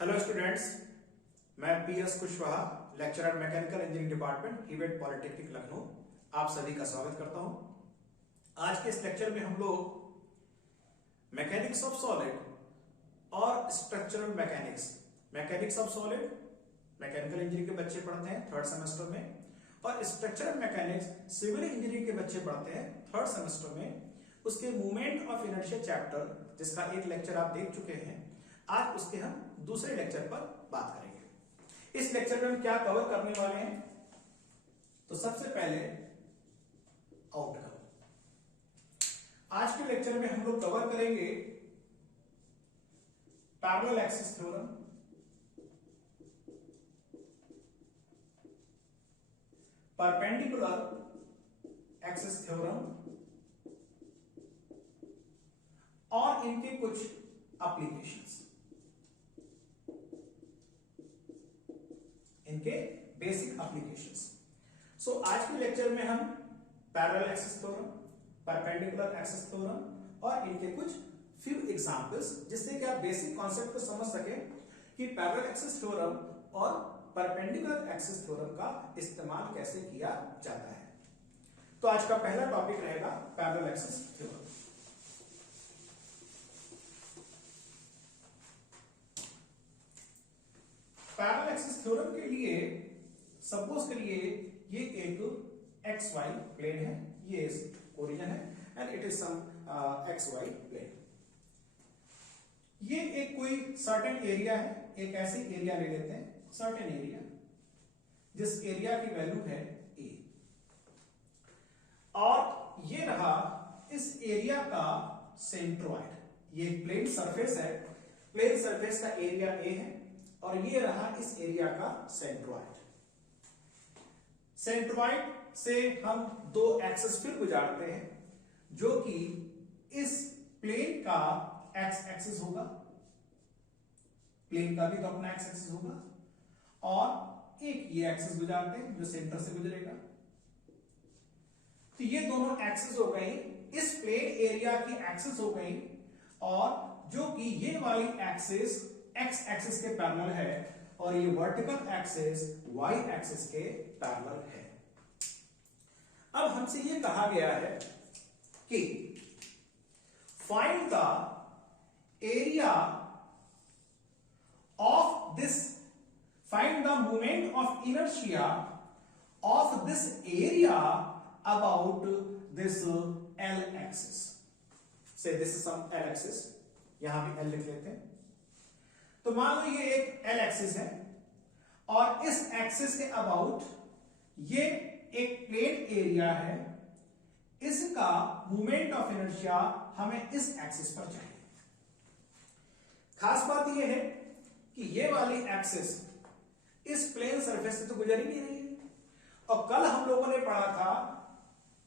Hello students, मैं PS Kushwaha, lecturer mechanical engineering department Hewett polytechnic Lucknow, आप सभी का स्वागत करता हूं। आज के इस लेक्चर में हम लोग मैकेनिक्स ऑफ सॉलिड और structural mechanics of solid mechanical engineering के बच्चे पढ़ते हैं थर्ड सेमेस्टर में, और स्ट्रक्चरल मैकेनिक्स सिविल इंजीनियरिंग के बच्चे पढ़ते हैं थर्ड सेमेस्टर में। उसके मूवमेंट ऑफ इनर्शिया चैप्टर, जिसका एक लेक्चर आप देख चुके हैं, आज उसके हम दूसरे लेक्चर पर बात करेंगे। इस लेक्चर में हम क्या कवर करने वाले हैं, तो सबसे पहले आउटकम। आज के लेक्चर में हम लोग कवर करेंगे parallel axis theorem, perpendicular axis theorem और इनके कुछ एप्लीकेशंस, इनके बेसिक एप्लीकेशंस। सो आज के लेक्चर में हम parallel axis theorem, perpendicular axis theorem और इनके कुछ फ्यू एग्जांपल्स, जिससे कि आप बेसिक कॉन्सेप्ट को समझ सकें कि पैरेलल एक्सिस थ्योरम और परपेंडिकुलर एक्सिस थ्योरम का इस्तेमाल कैसे किया जाता है। तो आज का पहला टॉपिक रहेगा parallel axis theorem. Parallel axis theorem के लिए सपोज करिए ये एक एक्स वाई प्लेन है, ये ओरिजिन है and it is some x y plane. ये एक कोई सर्टेन एरिया है, एक ऐसी एरिया ले लेते हैं, सर्टेन एरिया, जिस एरिया की वैल्यू है ए, और ये रहा इस एरिया का सेंट्रोइड। ये प्लेन सरफेस है, प्लेन सरफेस का एरिया ए है और ये रहा इस एरिया का सेंट्रोइड। सेंट्रोइड से हम दो एक्सिस फिर गुजारते हैं, जो कि इस प्लेन का एक्स एक्सिस होगा, प्लेन का भी तो अपना एक्स एक्सिस होगा, और एक ये एक्सिस गुजारते हैं जो सेंटर से गुजरेगा। तो ये दोनों एक्सिस हो गई, इस प्लेन एरिया की एक्सिस हो गई, और जो कि ये वाली एक्सिस एक्स एक्सिस के पैरेलल है और ये वर्टिकल एक्सिस वाई एक्सिस के पैरेलल है। अब हमसे ये कहा गया है कि find the area of this, find the moment of inertia of this area about this L axis. Say this is some L axis, यहां भी एल लिख लेते हैं। तो मान लो ये एक एल एक्सिस है और इस एक्सिस के अबाउट ये एक प्लेन एरिया है, इसका मोमेंट ऑफ इनर्शिया हमें इस एक्सिस पर चाहिए। खास बात यह है कि ये वाली एक्सिस इस प्लेन सरफेस से तो गुजर ही नहीं रही है, और कल हम लोगों ने पढ़ा था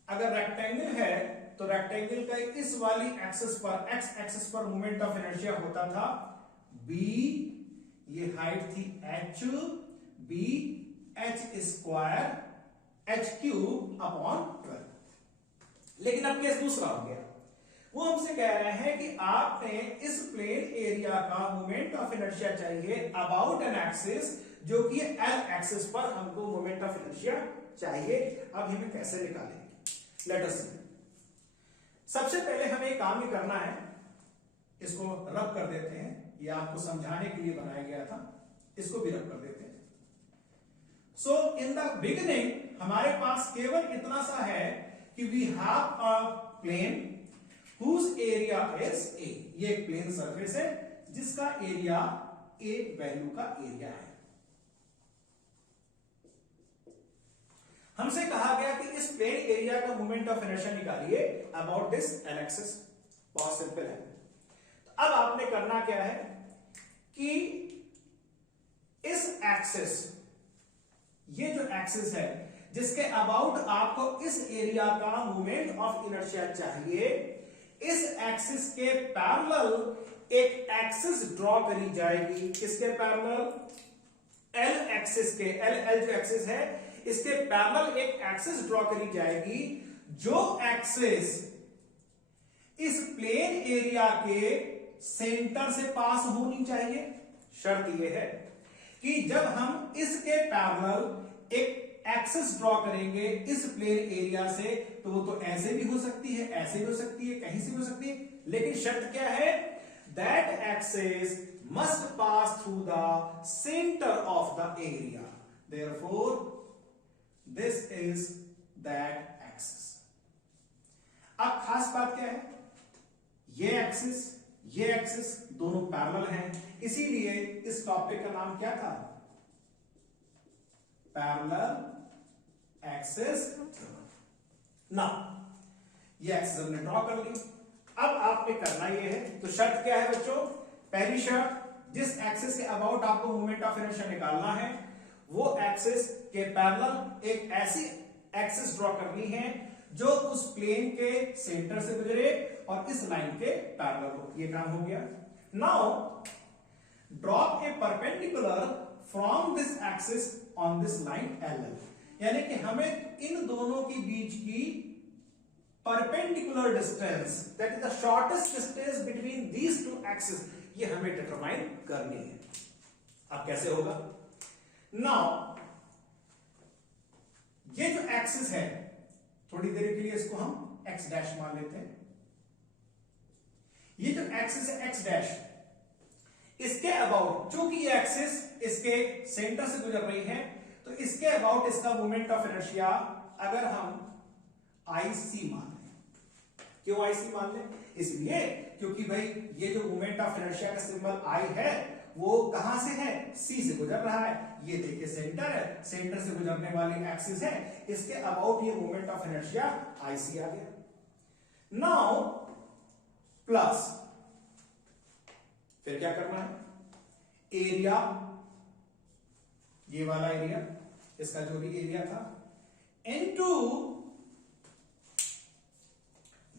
अगर रेक्टेंगल है तो रेक्टेंगल का इस वाली एक्सिस पर, एक्स एक्सिस पर मोमेंट ऑफ इनर्शिया होता था b, ये हाइट थी h, b h square h cube upon 12। लेकिन अब केस दूसरा हो गया, वो हमसे कह रहे हैं कि आपने इस प्लेन एरिया का मोमेंट ऑफ इनर्शिया चाहिए अबाउट एन एक्सिस, जो कि एल एक्सिस पर हमको मोमेंट ऑफ इनर्शिया चाहिए। अब हमें कैसे निकालेंगे, लेट अस सी। सबसे पहले हमें एक काम ही करना है, इसको रब कर देते हैं, ये आपको समझाने के लिए बनाया गया था, इसको भी रब कर देते हैं। सो इन द बिगिनिंग हमारे पास केवल इतना सा है कि we have a plane whose area is A. ये एक प्लेन सरफेस है जिसका एरिया ए वैल्यू का एरिया है। हमसे कहा गया कि इस प्लेन एरिया का मोमेंट ऑफ इनर्शिया निकालिए अबाउट दिस एल एक्सिस। बहुत सिंपल है। अब आपने करना क्या है कि इस एक्सिस, ये जो एक्सिस है जिसके अबाउट आपको इस एरिया का मोमेंट ऑफ इनर्शिया चाहिए, इस एक्सिस के पैरेलल एक एक्सिस ड्रॉ करी जाएगी। किसके पैरेलल? एल एक्सिस के। एल जो एक्सिस है इसके पैरेलल एक एक्सिस ड्रॉ करी जाएगी, जो एक्सिस इस प्लेन एरिया के सेंटर से पास होनी चाहिए। शर्त ये है कि जब हम इसके पैरेलल एक एक्सिस ड्रॉ करेंगे इस प्लेन एरिया से, तो वो तो ऐसे भी हो सकती है, ऐसे भी हो सकती है, कहीं से भी हो सकती है, लेकिन शर्त क्या है, that axis must pass through the centre of the area, therefore this is that axis. अब खास बात क्या है, ये एक्सिस दोनों पैरेलल हैं, इसीलिए इस टॉपिक का नाम क्या था, पैरेलल एक्सिस थ्योरम। नाउ ये एक्सिस हमने ड्रॉ कर ली, अब आपने करना ये है, तो शर्त क्या है बच्चों, पहली शर्त, जिस एक्सिस के अबाउट आपको मोमेंट ऑफ इनर्शिया निकालना है वो एक्सिस के पैरेलल एक ऐसी एक्सिस ड्रॉ करनी है जो उस प्लेन के सेंटर से गुजरे और इस लाइन के पैरेलल हो। ये काम हो गया। Now drop A perpendicular from this axis on this line LL, यानी कि हमें इन दोनों के बीच की perpendicular distance, that is the shortest distance between these two axis, ये हमें डिटरमाइन करनी है। अब कैसे होगा, नाउ ये जो एक्सिस है, थोड़ी देर के लिए इसको हम x डैश मान लेते हैं। ये जो एक्सिस है x डैश, इसके अबाउट, चूंकि ये एक्सिस इसके सेंटर से गुजर रही है, तो इसके अबाउट इसका मोमेंट ऑफ इनर्शिया अगर हम IC मान लें, क्यों IC मान लें, इसलिए क्योंकि भाई ये जो मोमेंट ऑफ इनर्शिया का सिंबल I है वो कहां से है, C से गुजर रहा है। ये देखिए सेंटर है, सेंटर से गुजरने वाली एक्सिस है, इसके अबाउट ये मोमेंट ऑफ इनर्शिया IC आ गया। नाउ प्लस, फिर क्या करना है, एरिया, ये वाला एरिया, इसका जो भी एरिया था, into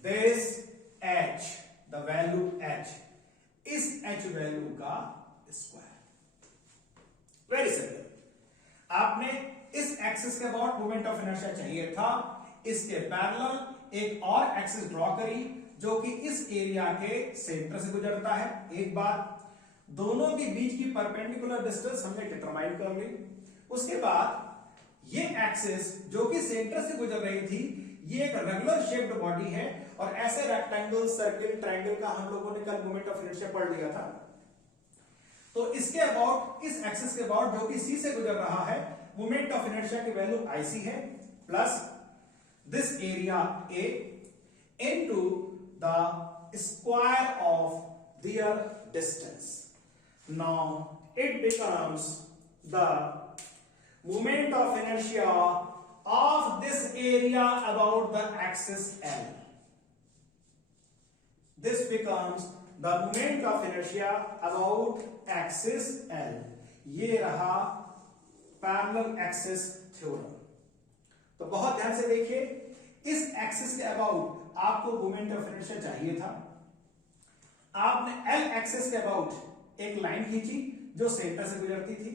this h, the value h, इस h वैल्यू का स्क्वायर। वेरी सिंपल, आपने इस एक्सिस के अबाउट मोमेंट ऑफ इनर्शिया चाहिए था, इसके पैरेलल एक और एक्सिस ड्रॉ करी जो कि इस एरिया के सेंटर से गुजरता है। एक बात, दोनों के बीच की परपेंडिकुलर डिस्टेंस हमने डिटरमाइन कर ली। उसके बाद ये एक्सिस जो कि सेंटर से गुजर रही थी, ये एक रेगुलर शेप्ड बॉडी है, और ऐसे रेक्टेंगल, सर्किल, ट्रायंगल का हम लोगों ने कल मोमेंट ऑफ इनर्शिया पढ़ लिया था। तो इसके अबाउट, इस एक्सिस के अबाउट जो कि C से गुजर रहा है, मोमेंट ऑफ इनर्शिया की वैल्यू IC है, plus this area A into the square of their distance. Now it becomes the moment of inertia of this area about the axis L. This becomes the moment of inertia about axis L. ये रहा parallel axis theorem. तो बहुत ध्यान से देखिए, इस axis के about आपको मोमेंट ऑफ इनर्शिया चाहिए था, आपने L एक्सिस के अबाउट एक लाइन खींची जो सेंटर से गुजरती थी,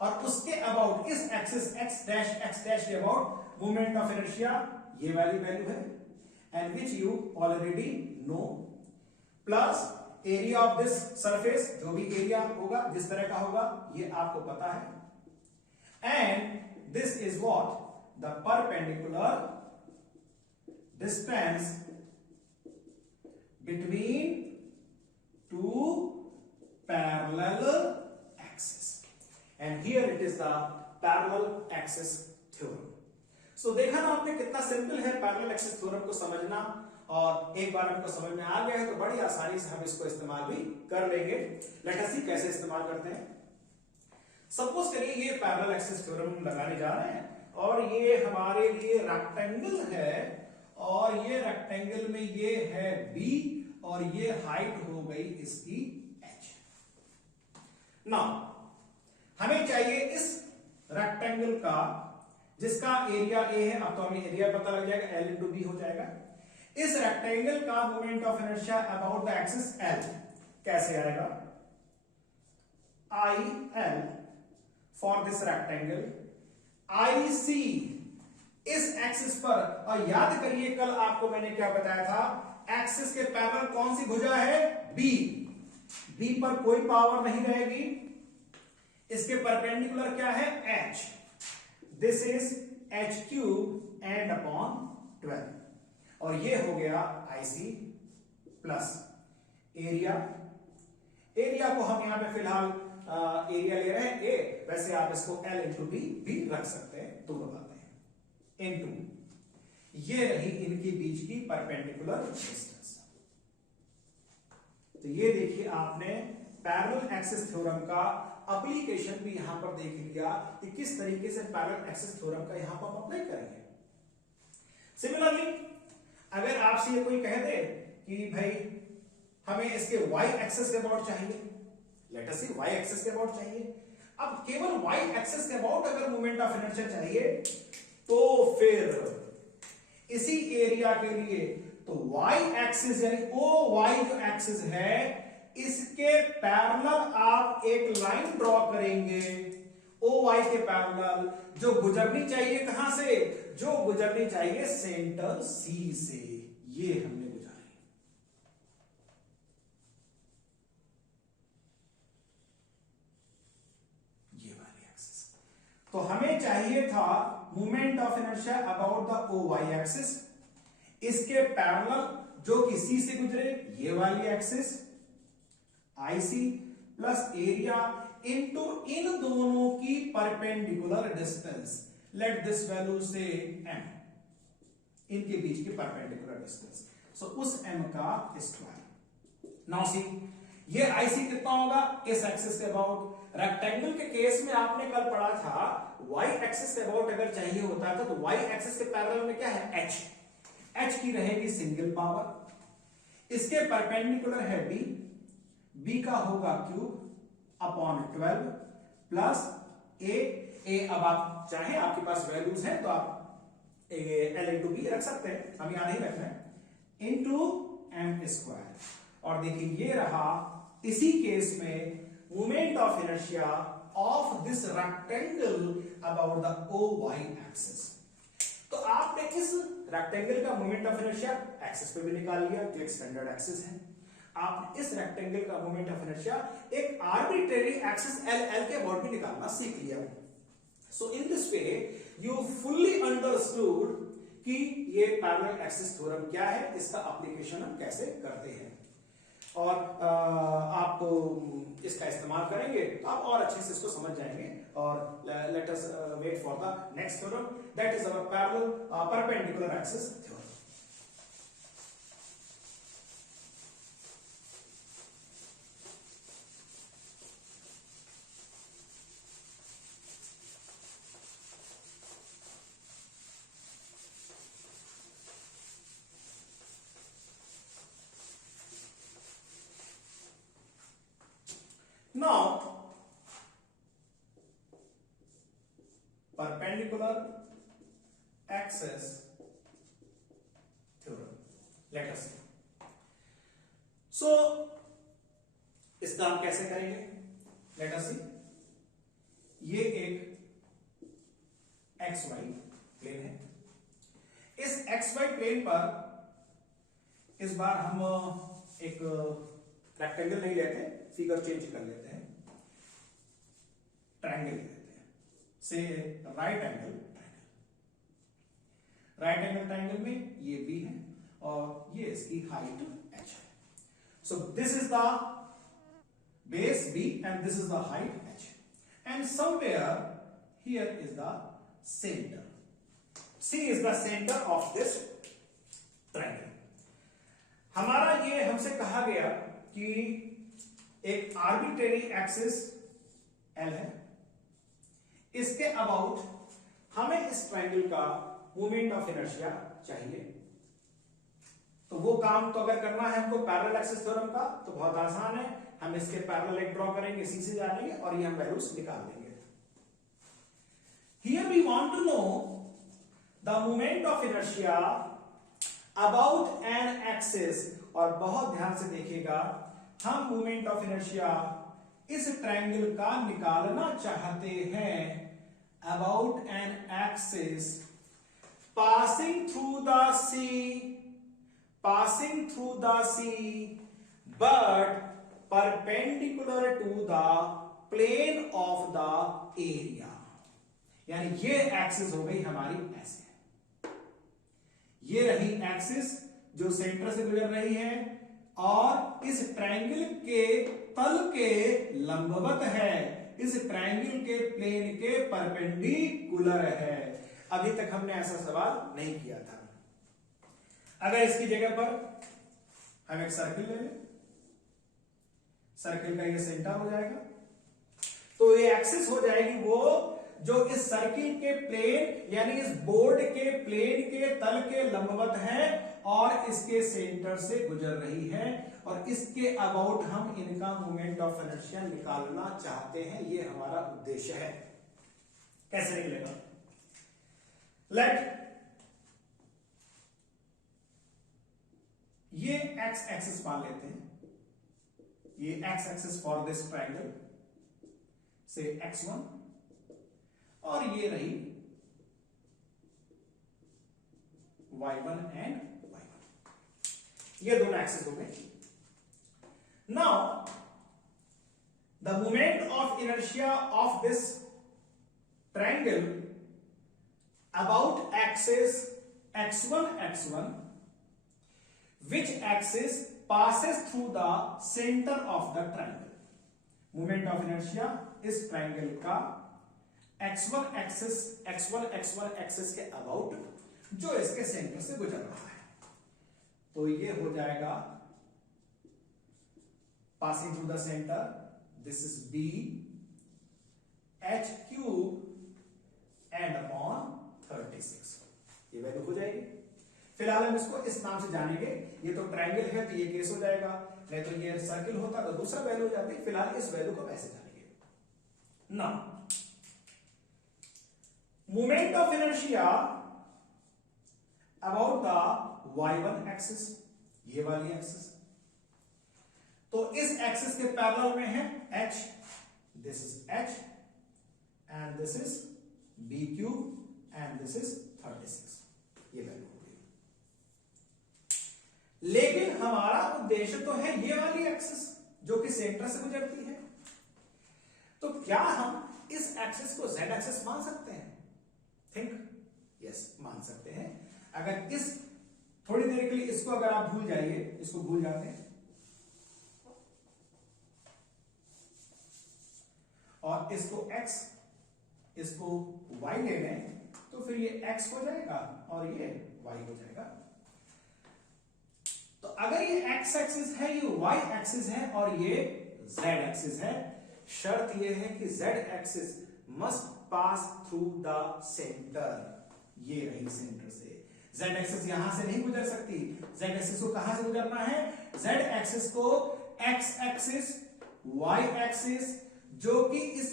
और उसके अबाउट इस एक्सिस x डैश के अबाउट मोमेंट ऑफ इनर्शिया ये वाली वैल्यू है, and which you already know, plus area of this surface, जो भी एरिया होगा, जिस तरह का होगा, ये आपको पता है, and this is what, the perpendicular distance between two parallel axis, and here it is the parallel axis theorem. So देखा ना आपने कितना सिंपल है पैरेलल एक्सिस थ्योरम को समझना, और एक बार हमको समझ में आ गया है तो बड़ी आसानी से हम इसको इस्तेमाल भी कर लेंगे। लेट अस सी कैसे इस्तेमाल करते हैं। सपोज करिए ये पैरेलल एक्सिस थ्योरम लगाने जा रहे हैं, और ये हमारे लिए रेक्टेंगल है, और ये रेक्टेंगल में ये है B, और ये हाइट हो गई इसकी H। नाउ हमें चाहिए इस रेक्टेंगल का, जिसका एरिया A है, अब तो हमें एरिया पता लग जाएगा, L इंटू B हो जाएगा। इस रेक्टेंगल का moment of inertia about the axis L कैसे आएगा, IL for this rectangle, IC इस एक्सिस पर, और याद करिए कल आपको मैंने क्या बताया था, एक्सिस के पैरेलल कौन सी भुजा है, B, बी पर कोई पावर नहीं रहेगी, इसके परपेंडिकुलर क्या है h, this is h cube and upon 12, और ये हो गया IC प्लस एरिया। एरिया को हम यहां पे फिलहाल एरिया ले रहे हैं A, वैसे आप इसको L इंटू बी भी रख सकते हैं, दोनों बातें हैं, इनटू ये रही इनके बीच की परपेंडिकुलर डिस्टेंस। तो ये देखिए आपने पैरेलल एक्सिस थ्योरम का एप्लीकेशन भी यहां पर देख लिया कि किस तरीके से पैरेलल एक्सिस थ्योरम का यहां पर अप्लाई करेंगे। सिमिलरली अगर आपसे ये कोई कह दे कि भाई हमें इसके y एक्सिस के अबाउट चाहिए, लेट अस सी y एक्सिस के अबाउट चाहिए, अब केवल y एक्सिस के अबाउट अगर मोमेंट ऑफ इनर्शिया चाहिए तो फिर इसी एरिया के लिए तो y एक्सिस यानी OY जो एक्सिस है इसके पैरेलल आप एक लाइन ड्रॉ करेंगे OY के पैरेलल, जो गुजरनी चाहिए कहां से, जो गुजरनी चाहिए सेंटर C से, ये हमने गुजारी। ये वाली एक्सिस, तो हमें चाहिए था moment of inertia about the OY axis, इसके पैरेलल जो कि C से गुजरे ये वाली axis IC plus area into in दोनों की perpendicular distance, let this value से m, इनके बीच की परपेंडिकुलर डिस्टेंस, सो उस m का स्क्वायर। नाउ सी ये IC कितना होगा इस एक्सिस के अबाउट। रेक्टेंगल के केस में आपने कल पढ़ा था y एक्सिस के अबाउट अगर चाहिए होता था तो y एक्सिस के पैरेलल में क्या है h की रहेगी सिंगल पावर, इसके परपेंडिकुलर है b का होगा क्यूब अपॉन 12 प्लस a अब आप चाहें आपके पास वैल्यूज हैं तो आप L इंटू बी रख सकते हैं, हम यहां नहीं रख रहे हैं, इंटू m स्क्वायर। और देखिए ये रहा इसी केस में moment of inertia of this rectangle about the OY axis. तो आपने इस रेक्टेंगल का मोमेंट ऑफ इनर्शिया एक्सिस पे भी निकाल लिया जो एक स्टैंडर्ड एक्सिस है, आपने इस रेक्टेंगल का मोमेंट ऑफ इनर्शिया एक आर्बिट्रेरी एक्सिस L के अबाउट भी निकालना सीख लिया। So in this way you fully understood कि ये पैरेलल एक्सिस थ्योरम क्या है, इसका एप्लीकेशन हम कैसे करते हैं, और आप इसका इस्तेमाल करेंगे तो आप और अच्छे से इसको समझ जाएंगे। और let us wait for the next theorem, that is our parallel perpendicular axis theorem. Now, perpendicular axis theorem. Let us see. So, इसका हम कैसे करेंगे? Let us see. ये एक XY प्लेन है। इस XY प्लेन पर इस बार हम एक रेक्टेंगल नहीं लेते, फिगर चेंज कर लेते हैं, ट्रायंगल ले लेते हैं, से right angle triangle. Right angle triangle में ये B है और ये इसकी हाइट h है। So this is the base B and this is the height h, and somewhere here is the center. C is the center of this triangle. हमारा ये हमसे कहा गया कि एक आर्बिट्रेरी एक्सिस L है, इसके अबाउट हमें इस ट्रायंगल का मोमेंट ऑफ इनर्शिया चाहिए। तो वो काम तो अगर करना है हमको पैरेलल एक्सिस थ्योरम का तो बहुत आसान है, हम इसके पैरेलल एक ड्रॉ करेंगे, C से जानेंगे और ये हम वैल्यूज निकाल देंगे। Here we want to know the moment of inertia about an axis, और बहुत ध्यान से देखिएगा हम मोमेंट ऑफ इनर्शिया इस ट्रायंगल का निकालना चाहते हैं about an axis passing through the C, but perpendicular to the plane of the area, यानी ये एक्सिस हो गई हमारी ऐसे, ये रही एक्सिस जो सेंटर से गुजर रही है और इस ट्रायंगल के तल के लंबवत है, इस ट्रायंगल के प्लेन के परपेंडिकुलर है। अभी तक हमने ऐसा सवाल नहीं किया था। अगर इसकी जगह पर हम एक सर्किल ले लें, सर्किल का ये सेंटर हो जाएगा, तो ये एक्सिस हो जाएगी वो जो इस सर्किल के प्लेन यानी इस बोर्ड के प्लेन के तल के लंबवत है और इसके सेंटर से गुजर रही है, और इसके अबाउट हम इनका मोमेंट ऑफ इनर्शिया निकालना चाहते हैं। ये हमारा उद्देश्य है। कैसे निकलेगा? लेट ये एक्स एक्सिस मान लेते हैं, ये x axis for this triangle से x1, और ये रही y1 एंड y1, ये दोनों एक्सिस हो गए। Now the moment of inertia of this triangle about axis x1 which axis passes through the center of the triangle. Moment of inertia इस triangle का x1 एक्सिस के अबाउट जो इसके centre से गुजर रहा है, तो ये हो जाएगा passing through the centre, this is b h cube and upon 36, ये वैल्यू हो जाएगी। फिलहाल हम इसको इस नाम से जानेंगे, ये तो ट्रायंगल है तो ये केस हो जाएगा, नहीं तो ये सर्किल होता तो दूसरा वैल्यू हो जाती। फिलहाल इस वैल्यू को ऐसे जानेंगे। Now moment of inertia about the y1 axis, ये वाली एक्सिस, तो इस एक्सिस के पैरेलल में है h, this is h and this is b cube and this is 36, ये वैल्यू। लेकिन हमारा उद्देश्य तो है ये वाली एक्सिस जो कि सेंटर से गुजरती है, तो क्या हम इस एक्सिस को z एक्सिस मान सकते हैं? थिंक यस, मान सकते हैं। अगर इस थोड़ी देर के लिए इसको अगर आप भूल जाइए, इसको भूल जाते हैं और इसको x इसको y ले लें, तो फिर ये x हो जाएगा और ये y हो जाएगा। तो अगर ये x एक्सिस है, ये y एक्सिस है और ये z एक्सिस है, शर्त ये है कि z axis must pass through the centre, ये रही सेंटर से। z एक्सिस यहां से नहीं गुजर सकती, z एक्सिस को कहां से गुजरना है? z एक्सिस को x एक्सिस, y एक्सिस जो कि इस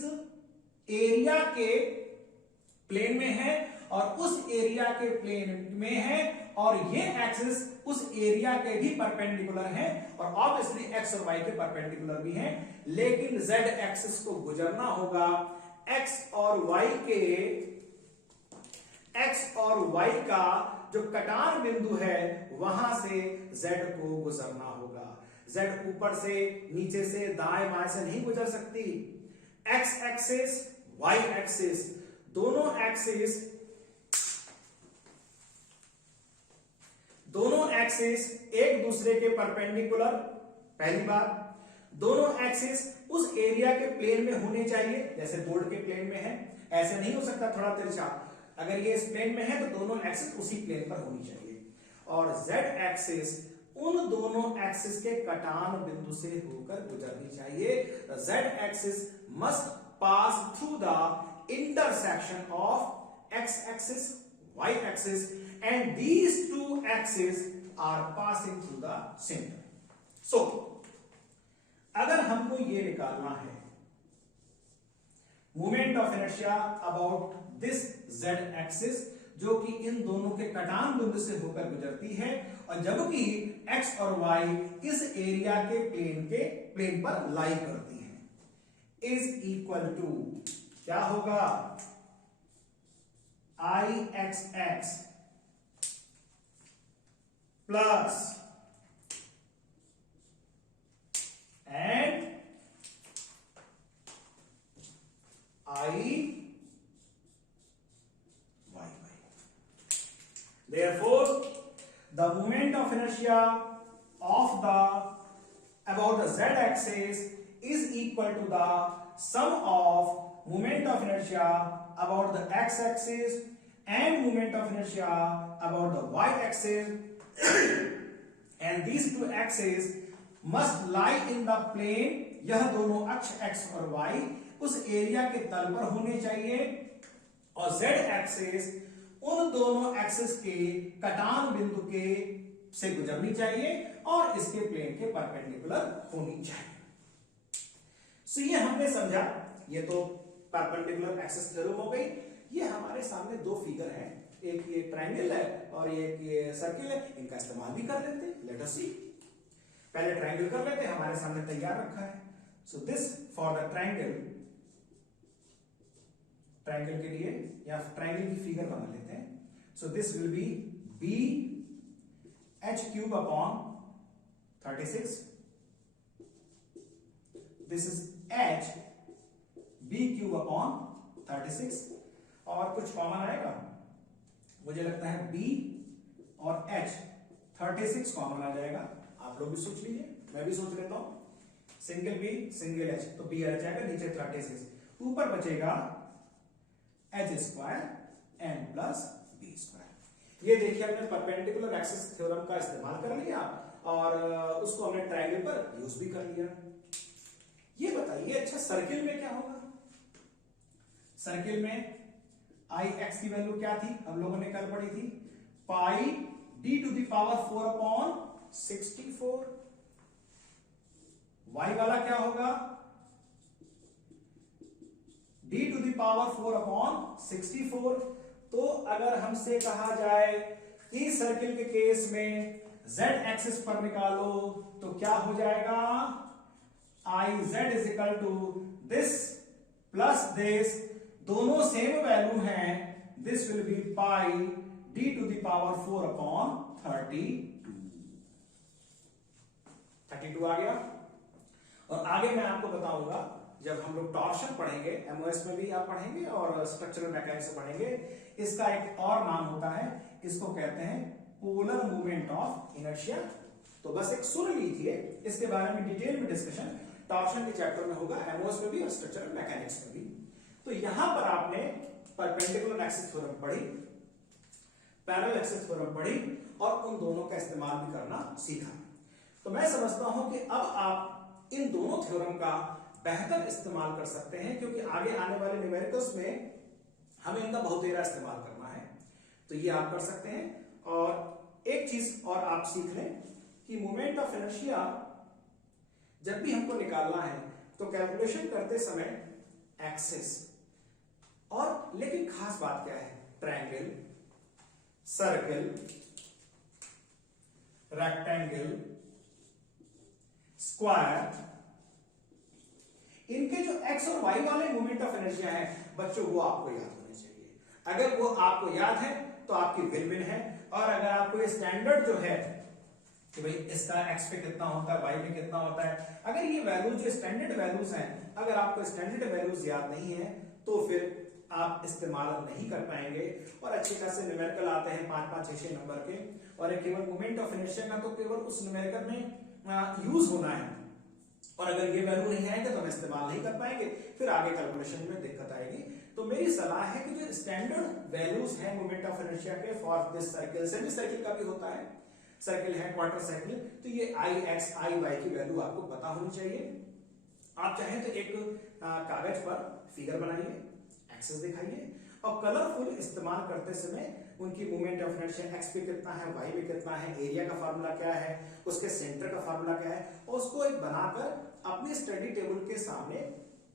एरिया के प्लेन में है और उस एरिया के प्लेन में है, और ये एक्सिस उस एरिया के भी परपेंडिकुलर है और ऑब्वियसली x और y के परपेंडिकुलर भी हैं, लेकिन z एक्सिस को गुजरना होगा x और y का जो कटान बिंदु है वहां से z को गुजरना होगा। z ऊपर से, नीचे से, दाएं बाएं से नहीं गुजर सकती। x एक्सिस, y एक्सिस, दोनों एक्सिस एक दूसरे के परपेंडिकुलर, पहली बात। दोनों एक्सिस उस एरिया के प्लेन में होने चाहिए, जैसे बोर्ड के प्लेन में है, ऐसे नहीं हो सकता थोड़ा तिरछा। अगर ये इस प्लेन में है तो दोनों एक्सिस उसी प्लेन पर होनी चाहिए। और z एक्सिस उन दोनों एक्सिस के कटान बिंदु से होकर गुजरनी चाहिए। z axis must pass through the intersection of x axis, y axis, and these two axes are passing through the center. So, अगर हमको ये निकालना है moment of inertia about this z axis जो कि इन दोनों के कटान बिंदु से होकर गुजरती है, और जबकि x और y इस एरिया के प्लेन पर लाई करती है, इज इक्वल टू क्या होगा? IXX plus and I y. Therefore, the moment of inertia of the about the z-axis is equal to the sum of moment of inertia about the x-axis and moment of inertia about the y-axis, and these two axes must lie in the plane. यह दोनों अक्ष x और y उस area के तल पर होने चाहिए, और z एक्सिस उन दोनों एक्सिस के कटान बिंदु के से गुजरनी चाहिए और इसके प्लेन के परपेंडिकुलर होनी चाहिए. सो ये हमने समझा, ये तो परपेंडिकुलर एक्सिस थ्योरम हो गई. ये हमारे सामने दो फिगर हैं, एक ये ट्रायंगल है और एक ये सर्किल है. इनका इस्तेमाल भी कर लेते हैं. लेट अस सी. पहले ट्रायंगल कर लेते हैं, हमारे सामने तैयार रखा है. So this for the triangle के लिए या ट्रायंगल की फिगर बना लेते हैं. So this will be B H cube upon 36. This is H B cube upon 36. और कुछ कॉमन आएगा, मुझे लगता है b और h 36 कॉमन आ जाएगा. आप लोग भी सोच लीजिए, मैं भी सोच लेता हूं. सिंगल b सिंगल h, तो b आ जाएगा, नीचे 36, ऊपर बचेगा h square n plus b square. ये देखिए हमने परपेंडिकुलर एक्सिस थ्योरम का इस्तेमाल कर लिया और उसको हमने ट्रायंगल पर यूज भी कर लिया. ये बताइए, अच्छा सर्किल में क्या होगा? सर्किल में आई एक्स की वैल्यू क्या थी, हम लोगों ने कल पढ़ी थी, pi D to the power 4 upon 64. Y वाला क्या होगा? D to the power 4 upon 64. तो अगर हमसे कहा जाए कि सर्किल के केस में z एक्सिस पर निकालो तो क्या हो जाएगा? I Z is equal to this plus this, दोनों सेम वैल्यू हैं. This will be pi D to the power 4 upon 32 आ गया. और आगे मैं आपको बताऊंगा, जब हम लोग टॉर्शन पढ़ेंगे, एमओएस में भी आप पढ़ेंगे और स्ट्रक्चरल मैकेनिक्स से पढ़ेंगे, इसका एक और नाम होता है, इसको कहते हैं पोलर मूवमेंट ऑफ इनर्शिया. तो बस एक सुन लीजिए, इसके बारे में डिटेल में डिस्कशन टॉर्शन के चैप्टर में होगा, एमओएस में भी और स्ट्रक्चरल मैकेनिक्स में भी. तो यहां पर आपने परपेंडिकुलर एक्सिस थ्योरम पढ़ी, पैरेलल एक्सिस थ्योरम पढ़ी और उन दोनों का इस्तेमाल भी करना सीखा. तो मैं समझता हूं कि अब आप इन दोनों थ्योरम का बेहतर इस्तेमाल कर सकते हैं, क्योंकि आगे आने वाले न्यूमेरिकल्स में हमें इनका बहुतेरा इस्तेमाल करना है. तो ये आप कर सकते हैं. और एक चीज और आप सीख लें कि मोमेंट ऑफ इनर्शिया जब भी हमको निकालना है तो कैलकुलेशन करते समय एक्सिस, और लेकिन खास बात क्या है, ट्रायंगल, सर्कल, रेक्टेंगल, स्क्वायर, इनके जो एक्स और वाई वाले मोमेंट ऑफ इनर्शिया है बच्चों, वो आपको याद होने चाहिए. अगर वो आपको याद है तो आपकी विन विन है. और अगर आपको ये स्टैंडर्ड जो है कि भाई इसका एक्स पे कितना होता है, वाई पे कितना होता है, अगर ये वैल्यूज जो स्टैंडर्ड वैल्यूज हैं, अगर आपको स्टैंडर्ड वैल्यूज याद नहीं है तो फिर आप इस्तेमाल नहीं कर पाएंगे. और अच्छे खासे न्यूमेरिकल आते हैं 5-5, 6-6 नंबर के, और एक केवल मोमेंट ऑफ इनर्शिया का तो केवल उस न्यूमेरिकल में यूज होना है, और अगर ये वैल्यू नहीं आएंगे तो हम इस्तेमाल नहीं कर पाएंगे, फिर आगे कैलकुलेशन में दिक्कत आएगी. तो मेरी सलाह है कि जो स्टैंडर्ड वैल्यूज हैं मोमेंट ऑफ इनर्शिया के for this circle, semi circle का भी होता है, सर्किल है, क्वार्टर सर्किल, तो ये आई एक्स आई वाई की वैल्यू आपको पता होनी चाहिए. आप चाहें तो एक कागज पर फिगर बनाइए, एक्सिस दिखाइए, और कलरफुल इस्तेमाल करते समय उनकी मूवमेंट ऑफ इनर्शिया एक्स पे कितना है, वाई पे कितना है, एरिया का फार्मूला क्या है, उसके सेंटर का फार्मूला क्या है, और उसको एक बनाकर अपने स्टडी टेबल के सामने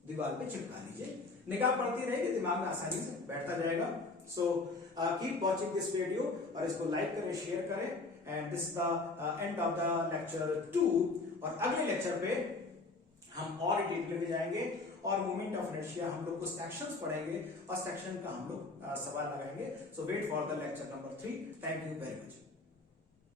दीवार पे चिपका लीजिए. निगाह पड़ती रहेगी, दिमाग में आसानी से बैठता जाएगा. So keep watching this video, और इसको लाइक करें, शेयर करें. And this the end of the lecture 2. और अगले लेक्चर पे हम और डिटेल में जाएंगे और मोमेंट ऑफ इनर्शिया हम लोग को सेक्शंस पढ़ेंगे और सेक्शन का हम लोग सवाल लगाएंगे. So wait for the lecture number 3. Thank you very much.